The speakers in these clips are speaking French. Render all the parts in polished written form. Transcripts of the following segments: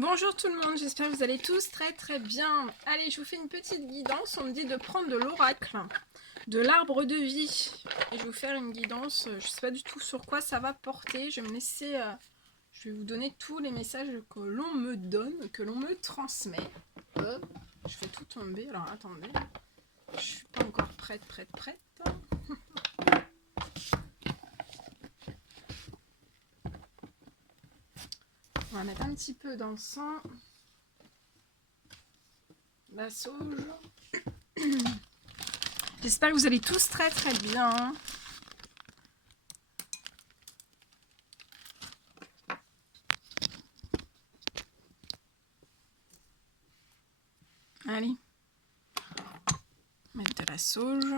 Bonjour tout le monde, j'espère que vous allez tous très bien. Allez, je vous fais une petite guidance. On me dit de prendre de l'oracle, de l'arbre de vie. Et je vais vous faire une guidance, je ne sais pas du tout sur quoi ça va porter. Je vais me laisser, je vais vous donner tous les messages que l'on me donne, que l'on me transmet. Je fais tout tomber, alors attendez. Je suis pas encore prête. On va mettre un petit peu d'encens. La sauge. J'espère que vous allez tous très bien. Allez. Mettre de la sauge.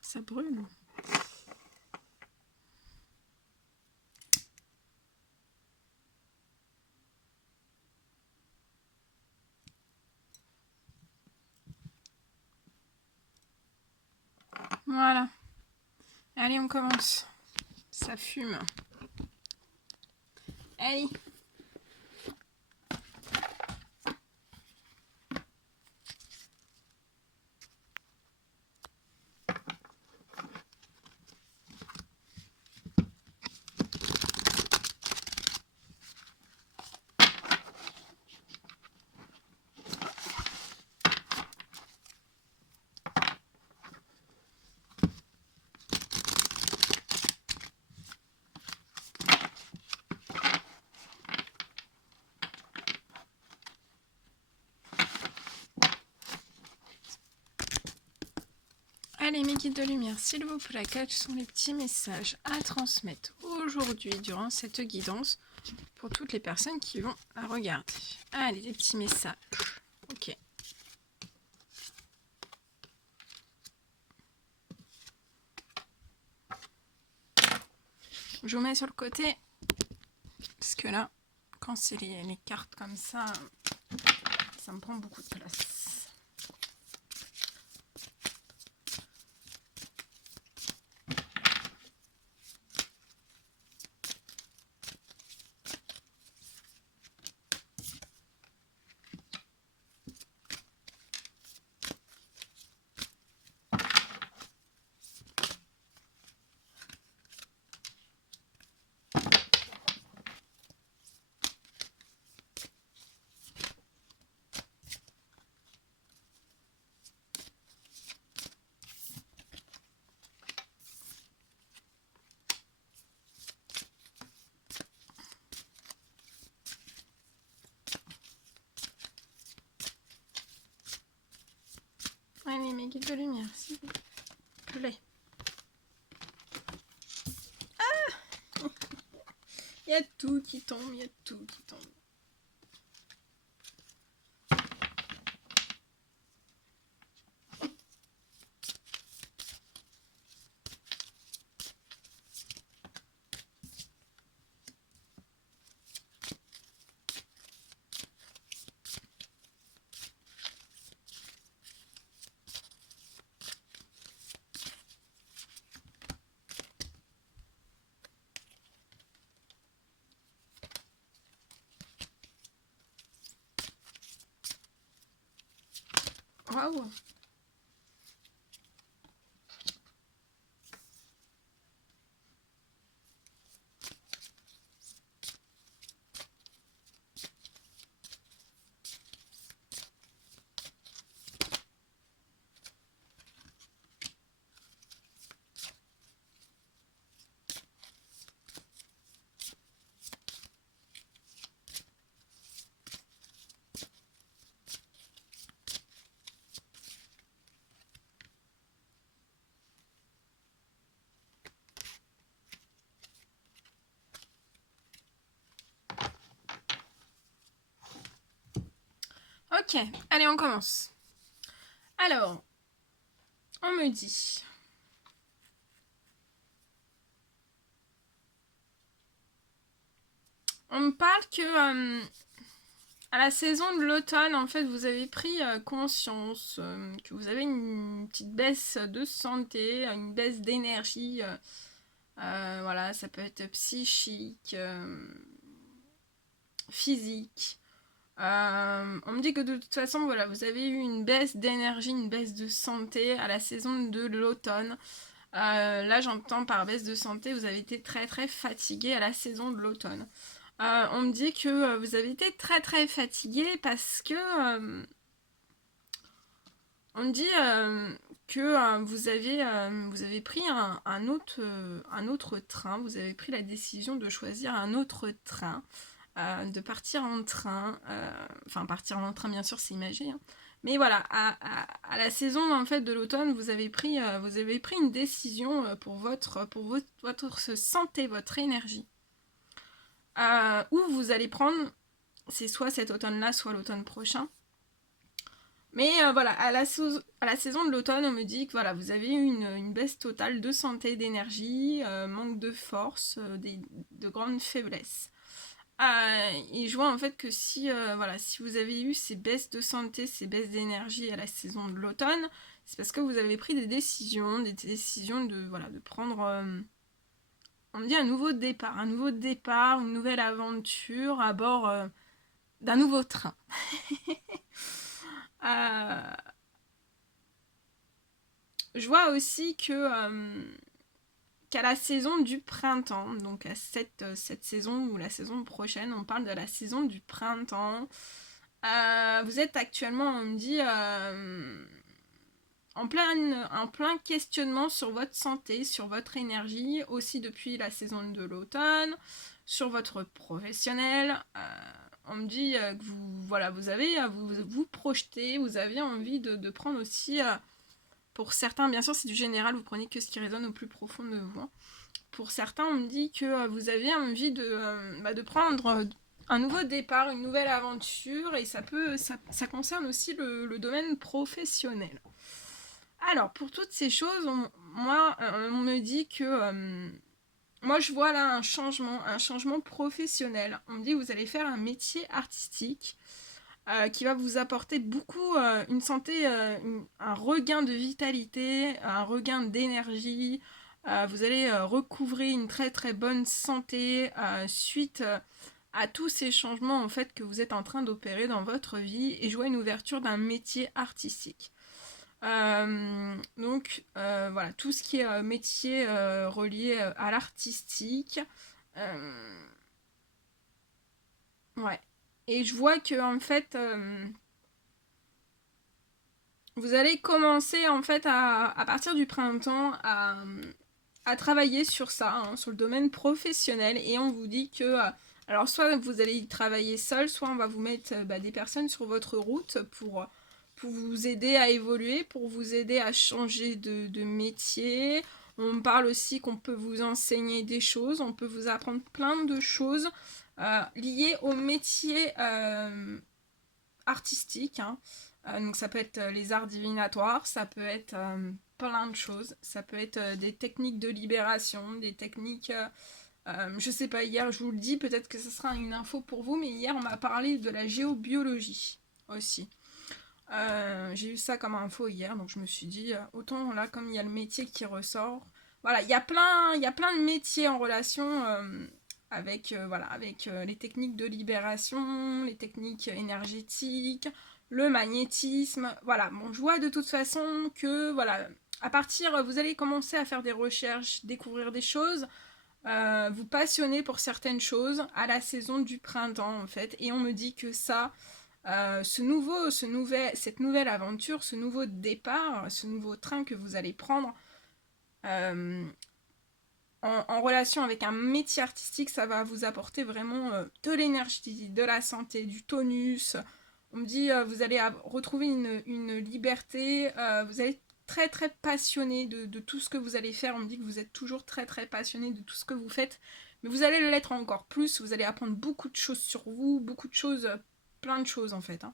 Ça brûle. Voilà. Allez, on commence. Ça fume. Allez. Allez, mes guides de lumière, s'il vous plaît, quels sont les petits messages à transmettre aujourd'hui durant cette guidance pour toutes les personnes qui vont la regarder? Allez, des petits messages. Ok. Je vous mets sur le côté, parce que là, quand c'est les cartes comme ça me prend beaucoup de place. Allez, mes guides de lumière, s'il vous plaît. Ah! Il y a tout qui tombe, il y a tout qui tombe. Waouh! Ok, allez, on commence. Alors, on me dit... On me parle que À la saison de l'automne, en fait, vous avez pris conscience que vous avez une petite baisse de santé, une baisse d'énergie. Voilà, ça peut être psychique, physique. On me dit que de toute façon, voilà, vous avez eu une baisse d'énergie, une baisse de santé à la saison de l'automne. Là, j'entends par baisse de santé, vous avez été très très fatigué à la saison de l'automne. On me dit que vous avez été très très fatigué parce que on me dit que vous avez pris un autre train, vous avez pris la décision de choisir un autre train, de partir en train, enfin partir en train bien sûr c'est imagé, hein. Mais voilà, à la saison en fait de l'automne, vous avez pris une décision pour votre santé, votre énergie. Où vous allez prendre, c'est soit cet automne-là, soit l'automne prochain. Mais voilà, à la saison de l'automne, on me dit que voilà, vous avez eu une baisse totale de santé, d'énergie, manque de force, de grandes faiblesses. Et je vois en fait que si, voilà, si vous avez eu ces baisses de santé, ces baisses d'énergie à la saison de l'automne, c'est parce que vous avez pris des décisions de, voilà, de prendre, on me dit un nouveau départ, une nouvelle aventure à bord d'un nouveau train. euh, je vois aussi que qu'à la saison du printemps, donc à cette saison ou la saison prochaine, on parle de la saison du printemps. Vous êtes actuellement, on me dit, en plein questionnement sur votre santé, sur votre énergie, aussi depuis la saison de l'automne, sur votre professionnel. On me dit que vous, voilà, vous avez vous projetez, vous avez envie de prendre aussi, pour certains, bien sûr c'est du général, vous prenez que ce qui résonne au plus profond de vous, hein. Pour certains, on me dit que vous avez envie de prendre un nouveau départ, une nouvelle aventure, et ça concerne aussi le domaine professionnel. Alors, pour toutes ces choses, on me dit que moi, je vois là un changement professionnel. On me dit que vous allez faire un métier artistique qui va vous apporter beaucoup une santé, un regain de vitalité, un regain d'énergie. Vous allez recouvrer une très très bonne santé suite à tous ces changements en fait que vous êtes en train d'opérer dans votre vie, et je vois une ouverture d'un métier artistique. Donc voilà, tout ce qui est métier relié à l'artistique. Ouais. Et je vois que en fait, vous allez commencer en fait à partir du printemps à travailler sur ça, hein, sur le domaine professionnel. Et on vous dit que alors soit vous allez y travailler seul, soit on va vous mettre des personnes sur votre route pour vous aider à évoluer, pour vous aider à changer de métier. On parle aussi qu'on peut vous enseigner des choses, on peut vous apprendre plein de choses liées au métier artistique, hein. Donc ça peut être les arts divinatoires, ça peut être plein de choses. Ça peut être des techniques de libération, des techniques... je sais pas, hier je vous le dis, peut-être que ce sera une info pour vous, mais hier on m'a parlé de la géobiologie aussi. J'ai eu ça comme info hier, donc je me suis dit, autant là, comme il y a le métier qui ressort, voilà, il y a plein de métiers en relation avec, les techniques de libération, les techniques énergétiques, le magnétisme, voilà. Bon, je vois de toute façon que, voilà, à partir, vous allez commencer à faire des recherches, découvrir des choses, vous passionner pour certaines choses à la saison du printemps, en fait, et on me dit que ça... cette nouvelle aventure, ce nouveau départ, ce nouveau train que vous allez prendre en relation avec un métier artistique, ça va vous apporter vraiment de l'énergie, de la santé, du tonus. On me dit vous allez retrouver une liberté, vous allez être très très passionné de tout ce que vous allez faire. On me dit que vous êtes toujours très très passionné de tout ce que vous faites, mais vous allez l'être encore plus. Vous allez apprendre beaucoup de choses sur vous, beaucoup de choses, plein de choses en fait, hein.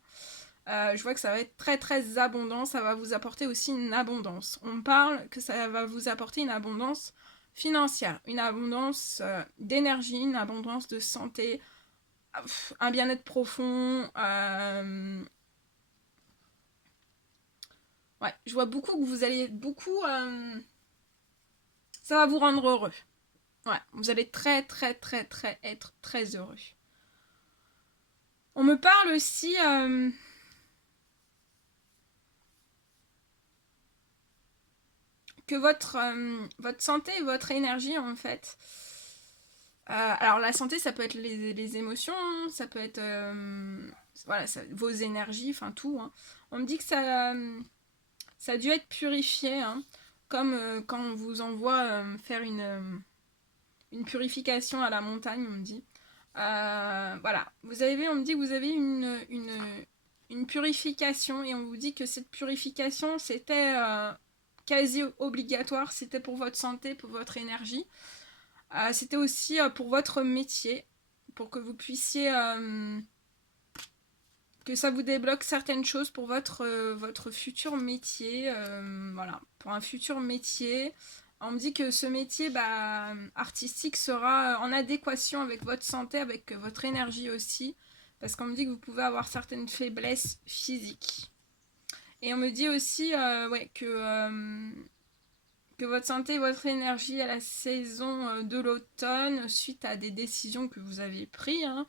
Je vois que ça va être très très abondant, ça va vous apporter aussi une abondance. On parle que ça va vous apporter une abondance financière, une abondance d'énergie, une abondance de santé. un bien-être profond. Ouais, je vois beaucoup que vous allez beaucoup... ça va vous rendre heureux. Ouais, vous allez être très heureux. On me parle aussi... que votre santé et votre énergie, en fait... alors la santé, ça peut être les émotions, ça peut être voilà, vos énergies, enfin tout. Hein. On me dit que ça a dû être purifié, hein, comme quand on vous envoie faire une purification à la montagne, on me dit. Voilà, on me dit que vous avez une purification et on vous dit que cette purification, c'était quasi obligatoire, c'était pour votre santé, pour votre énergie. C'était aussi pour votre métier, pour que vous puissiez... que ça vous débloque certaines choses pour votre futur métier. Voilà, pour un futur métier. On me dit que ce métier artistique sera en adéquation avec votre santé, avec votre énergie aussi. Parce qu'on me dit que vous pouvez avoir certaines faiblesses physiques. Et on me dit aussi ouais, que votre santé et votre énergie à la saison de l'automne, suite à des décisions que vous avez prises, hein,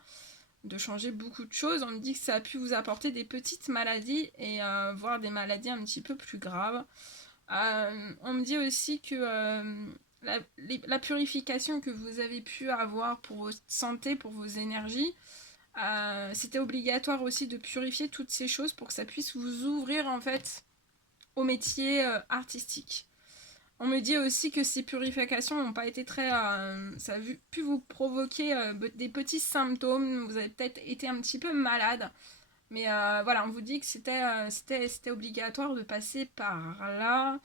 de changer beaucoup de choses, on me dit que ça a pu vous apporter des petites maladies et voire des maladies un petit peu plus graves. On me dit aussi que la purification que vous avez pu avoir pour votre santé, pour vos énergies, c'était obligatoire aussi de purifier toutes ces choses pour que ça puisse vous ouvrir en fait au métier artistique. On me dit aussi que ces purifications n'ont pas été très... ça a pu vous provoquer des petits symptômes. Vous avez peut-être été un petit peu malade. Mais voilà, on vous dit que c'était obligatoire de passer par là.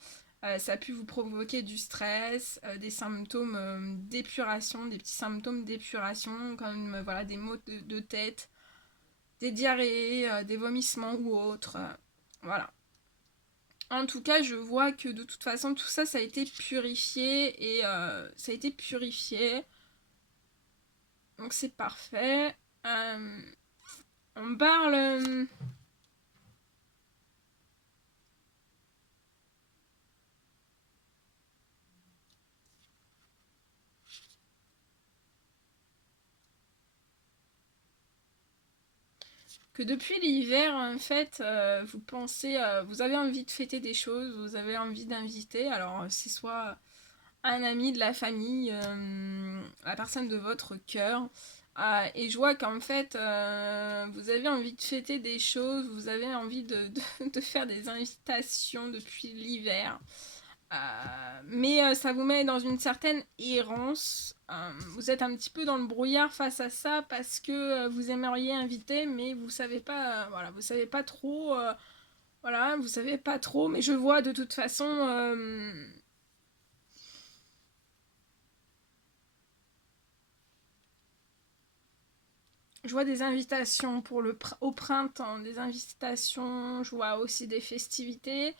Ça a pu vous provoquer du stress, des symptômes d'épuration, des petits symptômes d'épuration, comme voilà, des maux de tête, des diarrhées, des vomissements ou autres. Voilà. En tout cas, je vois que de toute façon, tout ça, ça a été purifié et ça a été purifié. Donc c'est parfait. On parle que depuis l'hiver, en fait, vous pensez, vous avez envie de fêter des choses, vous avez envie d'inviter. Alors c'est soit un ami de la famille, la personne de votre cœur. Et je vois qu'en fait, vous avez envie de fêter des choses, vous avez envie de faire des invitations depuis l'hiver. Mais ça vous met dans une certaine errance. Vous êtes un petit peu dans le brouillard face à ça parce que vous aimeriez inviter, mais vous savez pas, voilà, vous savez pas trop, voilà, vous savez pas trop. Mais je vois de toute façon, je vois des invitations pour au printemps, des invitations. Je vois aussi des festivités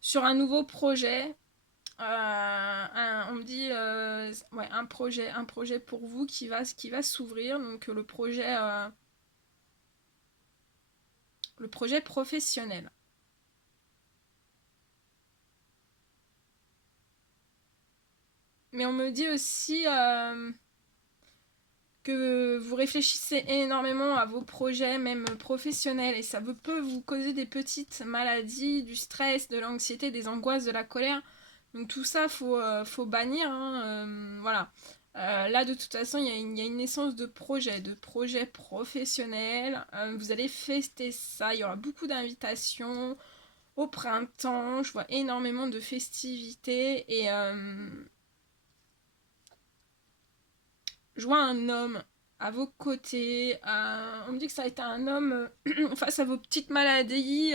sur un nouveau projet. On me dit ouais, un projet pour vous qui va s'ouvrir. Donc le projet professionnel. Mais on me dit aussi que vous réfléchissez énormément à vos projets, même professionnels, et ça peut vous causer des petites maladies, du stress, de l'anxiété, des angoisses, de la colère. Donc tout ça, faut bannir. Hein, voilà. Là, de toute façon, il y a une naissance de projet professionnel. Vous allez fester ça. Il y aura beaucoup d'invitations au printemps. Je vois énormément de festivités et je vois un homme à vos côtés. On me dit que ça a été un homme face à vos petites maladies.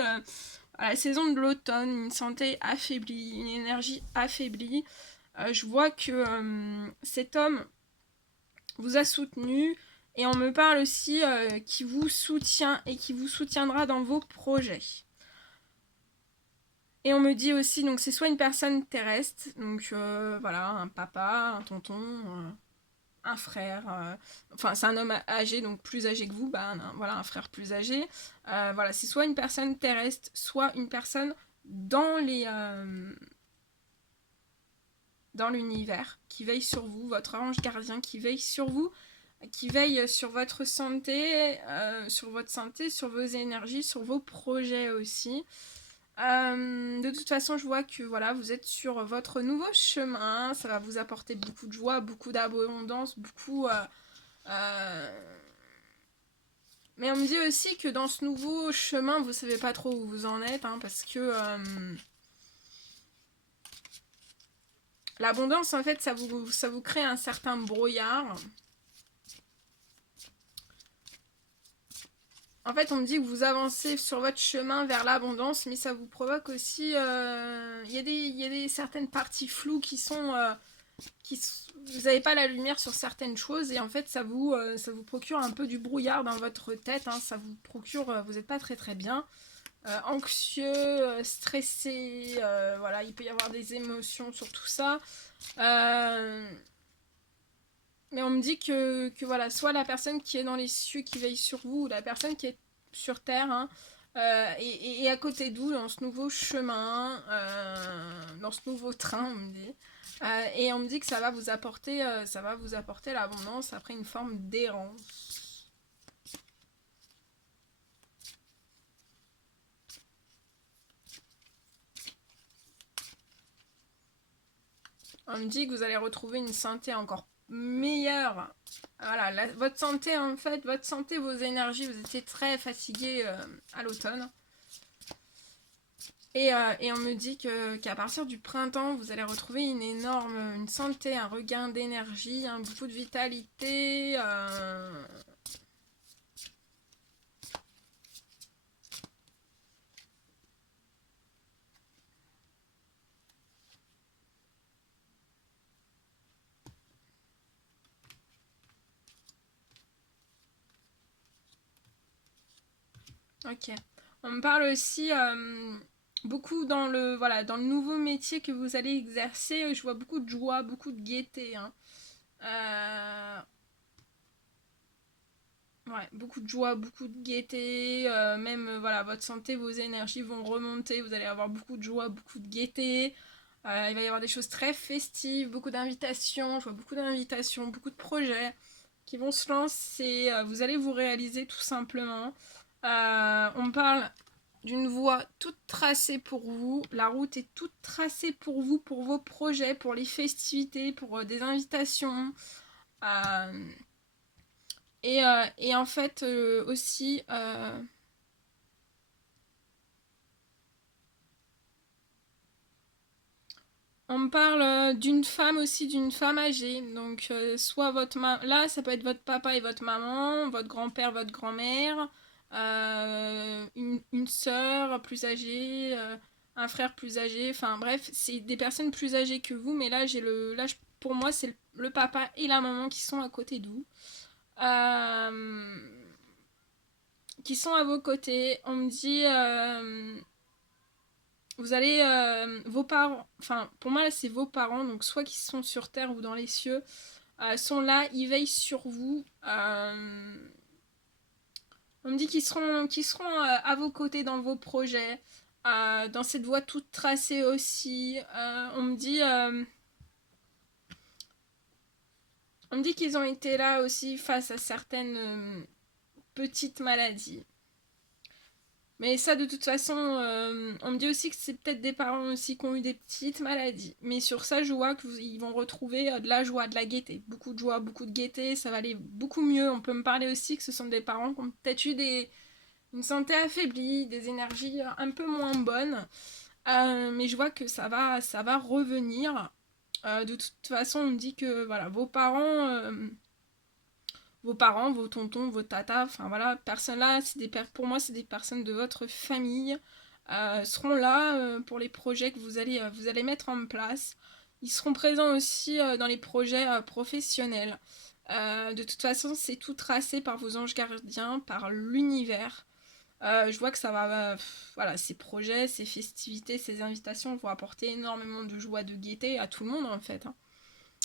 À la saison de l'automne, une santé affaiblie, une énergie affaiblie. Je vois que cet homme vous a soutenu et on me parle aussi qui vous soutient et qui vous soutiendra dans vos projets. Et on me dit aussi, donc c'est soit une personne terrestre, donc voilà, un papa, un tonton, un frère, enfin c'est un homme âgé, donc plus âgé que vous, bah, voilà, un frère plus âgé. Voilà, c'est soit une personne terrestre, soit une personne dans dans l'univers qui veille sur vous, votre ange gardien qui veille sur vous, qui veille sur votre santé, sur vos énergies, sur vos projets aussi. De toute façon, je vois que voilà, vous êtes sur votre nouveau chemin. Ça va vous apporter beaucoup de joie, beaucoup d'abondance, beaucoup. Mais on me dit aussi que dans ce nouveau chemin, vous savez pas trop où vous en êtes, hein, parce que l'abondance, en fait, ça vous crée un certain brouillard. En fait, on me dit que vous avancez sur votre chemin vers l'abondance, mais ça vous provoque aussi. Il y a des certaines parties floues qui sont. Vous n'avez pas la lumière sur certaines choses, et en fait, ça vous procure un peu du brouillard dans votre tête. Hein, ça vous procure. Vous n'êtes pas très très bien. Anxieux, stressé. Voilà, il peut y avoir des émotions sur tout ça. Mais on me dit que voilà, soit la personne qui est dans les cieux qui veille sur vous, ou la personne qui est sur terre, hein, et à côté de vous, dans ce nouveau chemin, dans ce nouveau train, on me dit. Et on me dit que ça va vous apporter l'abondance après une forme d'errance. On me dit que vous allez retrouver une santé encore meilleure. Voilà, votre santé, en fait, votre santé, vos énergies, vous étiez très fatigué à l'automne. Et on me dit qu'à partir du printemps, vous allez retrouver une santé, un regain d'énergie, beaucoup de vitalité. Ok. On me parle aussi beaucoup voilà, dans le nouveau métier que vous allez exercer. Je vois beaucoup de joie, beaucoup de gaieté. Hein. Ouais, beaucoup de joie, beaucoup de gaieté, même voilà, votre santé, vos énergies vont remonter, vous allez avoir beaucoup de joie, beaucoup de gaieté. Il va y avoir des choses très festives, beaucoup d'invitations, je vois beaucoup d'invitations, beaucoup de projets qui vont se lancer, vous allez vous réaliser tout simplement. On parle d'une voie toute tracée pour vous, la route est toute tracée pour vous, pour vos projets, pour les festivités, pour des invitations. Euh, et en fait, aussi, on me parle d'une femme aussi, d'une femme âgée. Donc, soit votre maman, là, ça peut être votre papa et votre maman, votre grand-père, votre grand-mère, une sœur plus âgée, un frère plus âgé. Enfin, bref, c'est des personnes plus âgées que vous. Mais là, pour moi, c'est le papa et la maman qui sont à côté de vous. Euh, qui sont à vos côtés. On me dit, vous allez, vos parents, enfin pour moi là c'est vos parents, donc soit qui sont sur terre ou dans les cieux, sont là, ils veillent sur vous. On me dit qu'ils seront à vos côtés dans vos projets, dans cette voie toute tracée aussi. On me dit qu'ils ont été là aussi face à certaines petites maladies. Mais ça, de toute façon, on me dit aussi que c'est peut-être des parents aussi qui ont eu des petites maladies. Mais sur ça, je vois qu'ils vont retrouver de la joie, de la gaieté. Beaucoup de joie, beaucoup de gaieté, ça va aller beaucoup mieux. On peut me parler aussi que ce sont des parents qui ont peut-être eu une santé affaiblie, des énergies un peu moins bonnes. Mais je vois que ça va revenir. De toute façon, on me dit que voilà, vos parents, vos tontons, vos tatas, enfin voilà, personnes là, pour moi, c'est des personnes de votre famille, seront là pour les projets que vous allez mettre en place. Ils seront présents aussi dans les projets professionnels. De toute façon, c'est tout tracé par vos anges gardiens, par l'univers. Je vois que ça va, voilà, ces projets, ces festivités, ces invitations vont apporter énormément de joie, de gaieté à tout le monde en fait. Hein.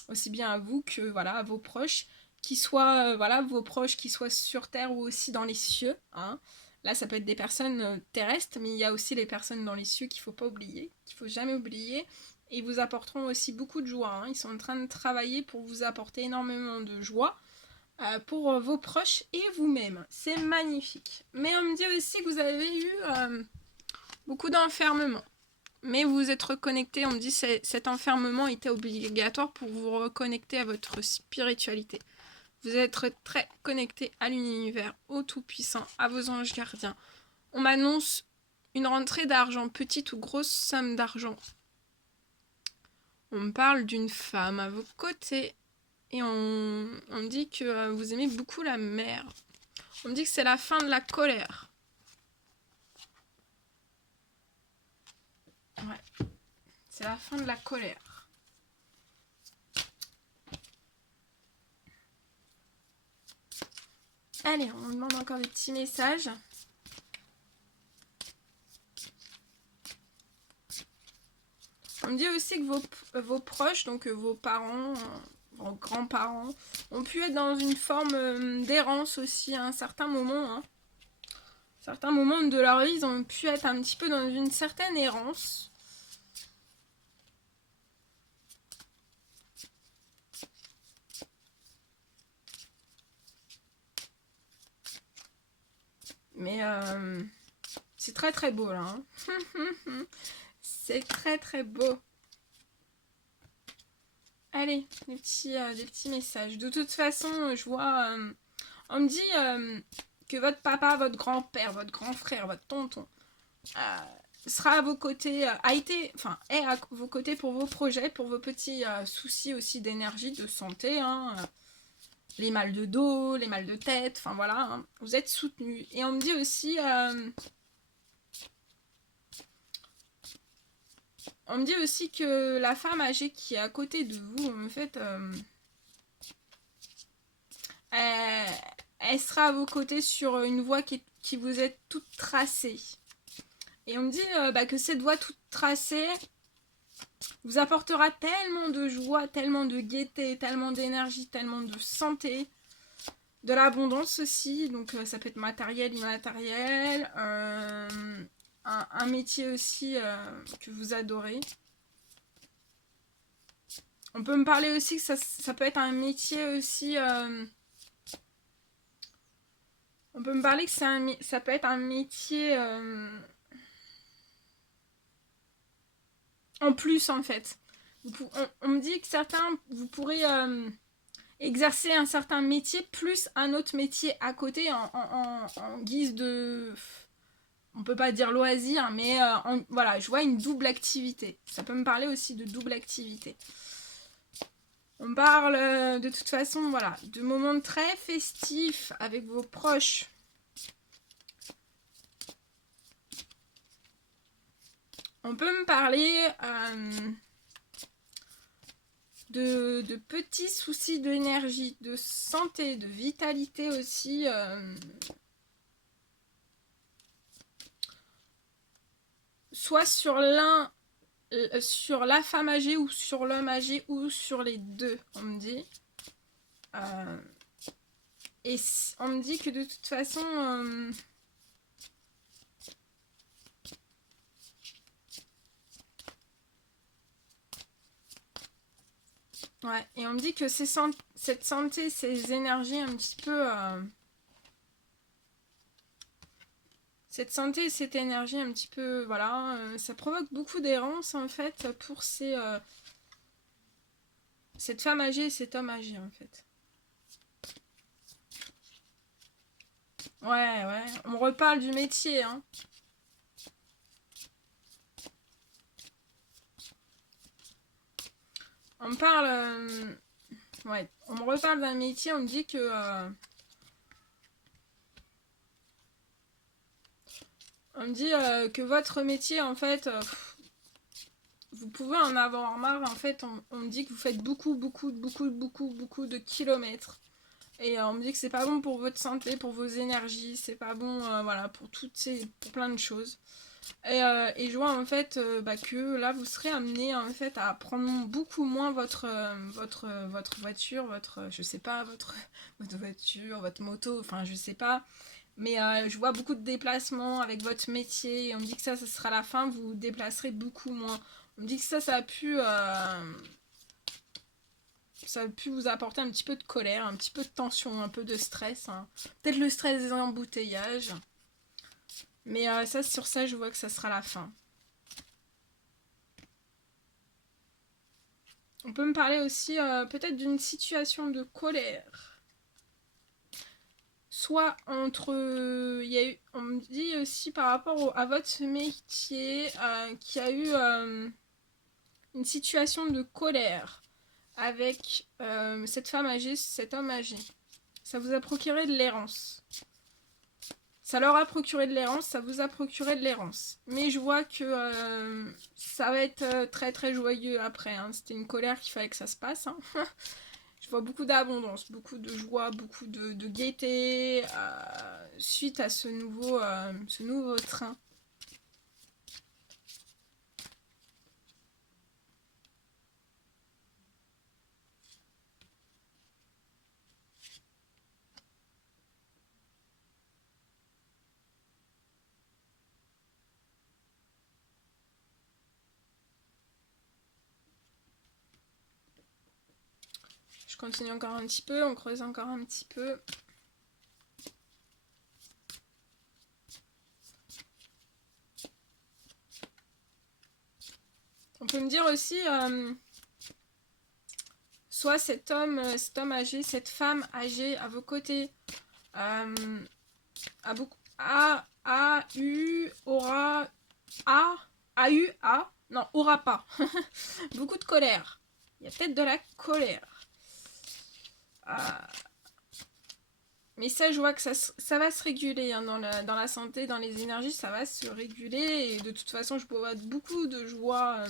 aussi bien à vous que voilà, à vos proches, qui soient voilà, vos proches qui soient sur Terre ou aussi dans les cieux. Hein. Là, ça peut être des personnes terrestres, mais il y a aussi les personnes dans les cieux qu'il ne faut pas oublier, qu'il ne faut jamais oublier. Et ils vous apporteront aussi beaucoup de joie. Hein. Ils sont en train de travailler pour vous apporter énormément de joie pour vos proches et vous-même. C'est magnifique. Mais on me dit aussi que vous avez eu beaucoup d'enfermement. Mais vous vous êtes reconnecté, on me dit que cet enfermement était obligatoire pour vous reconnecter à votre spiritualité. Vous êtes très connecté à l'univers, au Tout-Puissant, à vos anges gardiens. On m'annonce une rentrée d'argent, petite ou grosse somme d'argent. On me parle d'une femme à vos côtés. Et on me dit que vous aimez beaucoup la mer. On me dit que c'est la fin de la colère. Ouais. C'est la fin de la colère. Allez, on demande encore des petits messages. On me dit aussi que vos proches, donc vos parents, vos grands-parents, ont pu être dans une forme d'errance aussi à un certain moment. Hein. Certains moments de leur vie, ils ont pu être un petit peu dans une certaine errance. Mais c'est très très beau là. Hein. C'est très très beau. Allez, des petits messages. De toute façon, je vois... on me dit que votre papa, votre grand-père, votre grand frère, votre tonton sera à vos côtés, est à vos côtés pour vos projets, pour vos petits soucis aussi d'énergie, de santé, hein, les mal de dos, les mal de tête, enfin voilà, hein, vous êtes soutenus. Et on me dit aussi... on me dit aussi que la femme âgée qui est à côté de vous, en fait, elle sera à vos côtés sur une voie qui vous est toute tracée. Et on me dit que cette voie toute tracée vous apportera tellement de joie, tellement de gaieté, tellement d'énergie, tellement de santé, de l'abondance aussi. Donc ça peut être matériel, immatériel, un métier aussi que vous adorez. On peut me parler aussi que ça peut être un métier aussi... on peut me parler que ça peut être un métier en plus en fait. On me dit que certains, vous pourrez exercer un certain métier plus un autre métier à côté en guise de... On peut pas dire loisir, mais voilà, je vois une double activité. Ça peut me parler aussi de double activité. On parle de toute façon, voilà, de moments très festifs avec vos proches. On peut me parler de petits soucis d'énergie, de santé, de vitalité aussi. Soit sur sur la femme âgée ou sur l'homme âgé ou sur les deux, on me dit. Et on me dit que de toute façon... ouais, et on me dit que cette santé, ces énergies un petit peu... cette santé, cette énergie un petit peu... Voilà, ça provoque beaucoup d'errance en fait pour cette femme âgée et cet homme âgé en fait. Ouais, on me reparle du métier, hein. On me parle... ouais, on me reparle d'un métier, on me dit que... on me dit que votre métier, en fait... vous pouvez en avoir marre, en fait, on me dit que vous faites beaucoup de kilomètres. Et on me dit que c'est pas bon pour votre santé, pour vos énergies, c'est pas bon, voilà, pour pour plein de choses. Et je vois en fait que là vous serez amené en fait à prendre beaucoup moins votre voiture, je sais pas, votre voiture, votre moto, enfin je sais pas. Mais je vois beaucoup de déplacements avec votre métier et on me dit que ça sera la fin, vous vous déplacerez beaucoup moins. On me dit que ça a pu vous apporter un petit peu de colère, un petit peu de tension, un peu de stress, hein. Peut-être le stress des embouteillages. Mais sur ça, je vois que ça sera la fin. On peut me parler aussi peut-être d'une situation de colère. Soit entre... on me dit aussi par rapport à votre métier qu'il y a eu une situation de colère avec cette femme âgée, cet homme âgé. Ça vous a procuré de l'errance. Ça leur a procuré de l'errance, ça vous a procuré de l'errance. Mais je vois que ça va être très très joyeux après, hein. C'était une colère qu'il fallait que ça se passe, hein. Je vois beaucoup d'abondance, beaucoup de joie, beaucoup de gaieté suite à ce nouveau train. Je continue encore un petit peu, on creuse encore un petit peu. On peut me dire aussi, soit cet homme âgé, cette femme âgée à vos côtés, a beaucoup, aura pas, beaucoup de colère. Il y a peut-être de la colère. Mais ça, je vois que ça va se réguler, hein, dans la santé, dans les énergies, ça va se réguler. Et de toute façon, je vois beaucoup de joie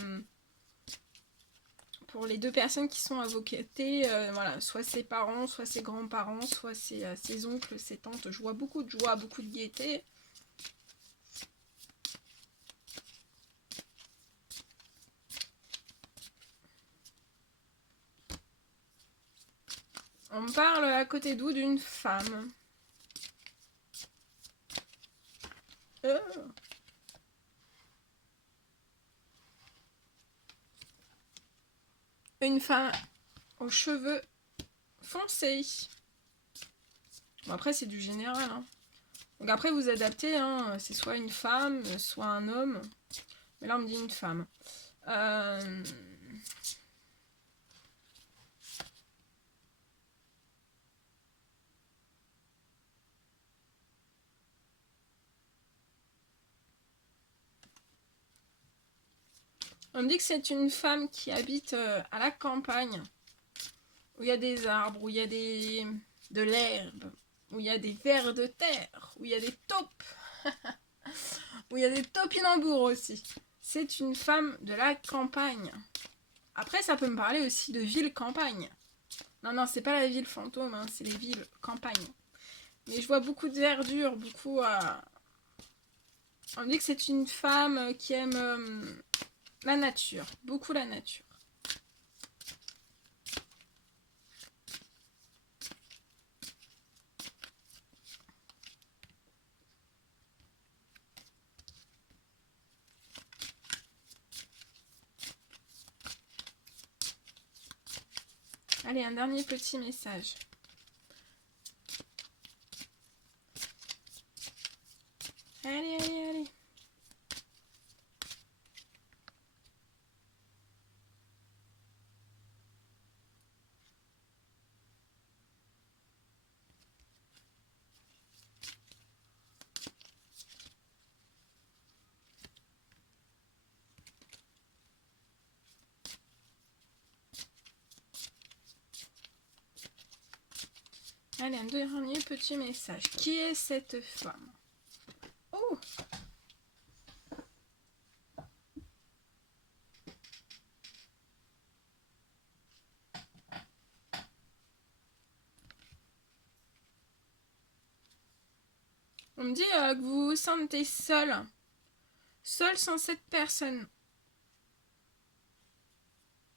pour les deux personnes qui sont à vos côtés. Voilà, soit ses parents, soit ses grands-parents, soit ses oncles, ses tantes. Je vois beaucoup de joie, beaucoup de gaieté. On me parle à côté d'où d'une femme. Une femme aux cheveux foncés. Bon, après, c'est du général, hein. Donc après, vous adaptez, hein. C'est soit une femme, soit un homme. Mais là, on me dit une femme. On me dit que c'est une femme qui habite à la campagne, où il y a des arbres, où il y a de l'herbe, où il y a des vers de terre, où il y a des taupes, où il y a des topinambours aussi. C'est une femme de la campagne. Après, ça peut me parler aussi de ville-campagne. Non, non, c'est pas la ville fantôme, hein, c'est les villes campagne. Mais je vois beaucoup de verdure, beaucoup... On me dit que c'est une femme qui aime la nature, beaucoup la nature. Allez, un dernier petit message. Allez, allez, allez. Allez, un dernier petit message. Qui est cette femme? Oh! On me dit que vous vous sentez seul. Seul sans cette personne.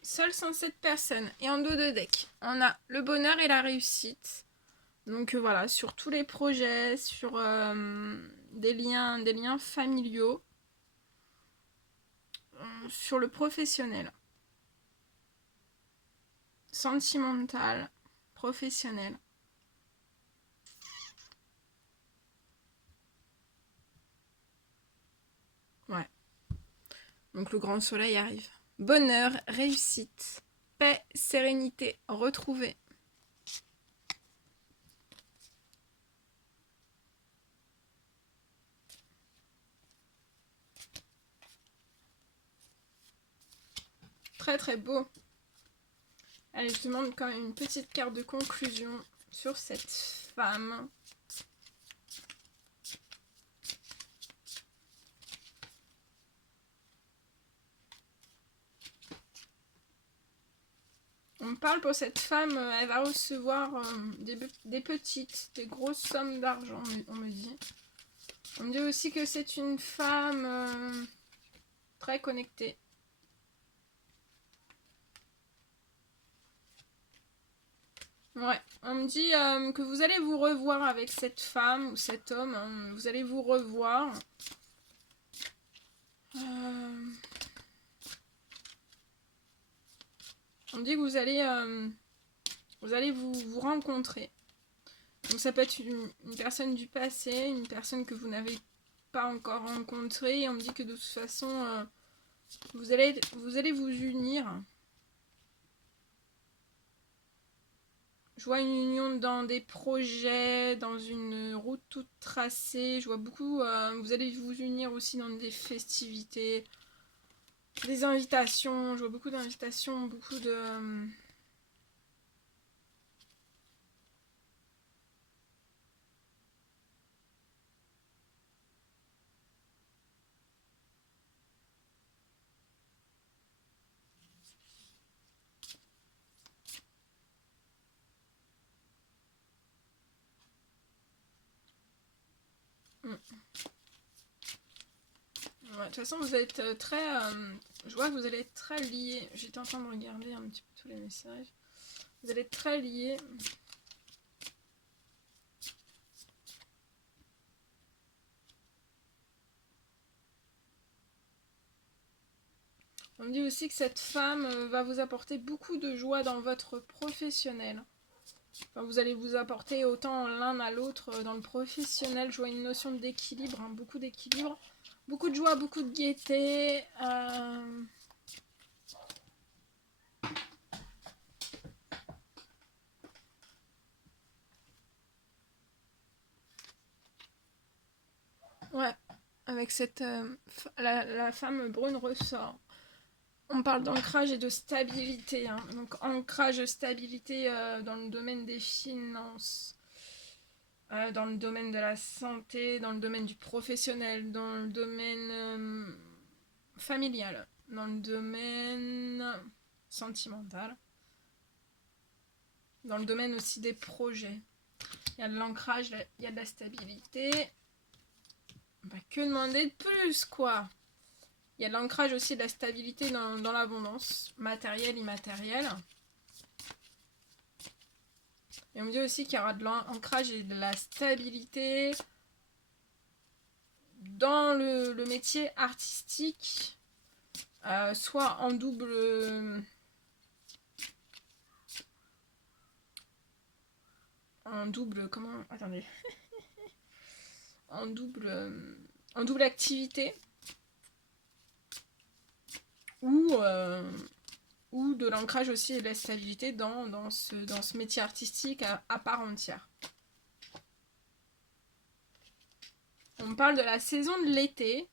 Seul sans cette personne. Et en dos de deck, on a le bonheur et la réussite. Donc voilà, sur tous les projets, sur des liens familiaux, sur le professionnel, sentimental, professionnel. Ouais. Donc le grand soleil arrive. Bonheur, réussite, paix, sérénité retrouvée. Très très beau. Allez, je demande quand même une petite carte de conclusion sur cette femme. On me parle pour cette femme, elle va recevoir des petites, des grosses sommes d'argent, on me dit. On me dit aussi que c'est une femme très connectée. Ouais, on me dit que vous allez vous revoir avec cette femme ou cet homme. Hein, vous allez vous revoir. On me dit que vous allez vous rencontrer. Donc ça peut être une personne du passé, une personne que vous n'avez pas encore rencontrée. Et on me dit que de toute façon, vous allez vous unir. Je vois une union dans des projets, dans une route toute tracée. Je vois beaucoup, vous allez vous unir aussi dans des festivités, des invitations. Je vois beaucoup d'invitations, beaucoup de... Ouais, de toute façon, vous êtes très... je vois que vous allez être très liés. J'étais en train de regarder un petit peu tous les messages. Vous allez être très liés. On me dit aussi que cette femme va vous apporter beaucoup de joie dans votre professionnel. Enfin, vous allez vous apporter autant l'un à l'autre dans le professionnel. Je vois une notion d'équilibre, hein, beaucoup d'équilibre. Beaucoup de joie, beaucoup de gaieté. Ouais, avec cette... la femme brune ressort. On parle d'ancrage et de stabilité. Hein. Donc ancrage, stabilité dans le domaine des finances, dans le domaine de la santé, dans le domaine du professionnel, dans le domaine familial, dans le domaine sentimental, dans le domaine aussi des projets. Il y a de l'ancrage, il y a de la stabilité. Bah, que demander de plus, quoi? Il y a de l'ancrage aussi, de la stabilité dans l'abondance, matérielle, immatérielle. Et on me dit aussi qu'il y aura de l'ancrage et de la stabilité dans le métier artistique, soit en double... comment... Attendez. en double activité. Ou de l'ancrage aussi et de la stabilité dans ce métier artistique à part entière. On parle de la saison de l'été.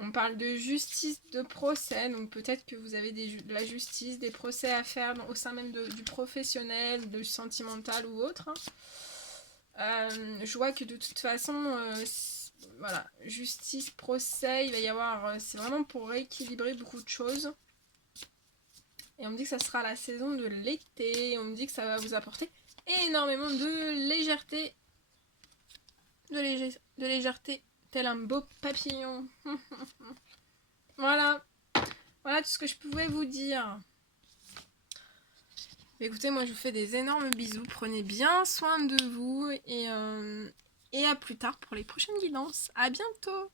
On parle de justice, de procès, donc peut-être que vous avez de la justice, des procès à faire au sein même du professionnel, du sentimental ou autre. Je vois que de toute façon, voilà, justice, procès, il va y avoir... c'est vraiment pour rééquilibrer beaucoup de choses. Et on me dit que ça sera la saison de l'été. On me dit que ça va vous apporter énormément de légèreté. De légèreté, tel un beau papillon. Voilà. Voilà tout ce que je pouvais vous dire. Écoutez, moi je vous fais des énormes bisous. Prenez bien soin de vous. Et à plus tard pour les prochaines guidances. À bientôt.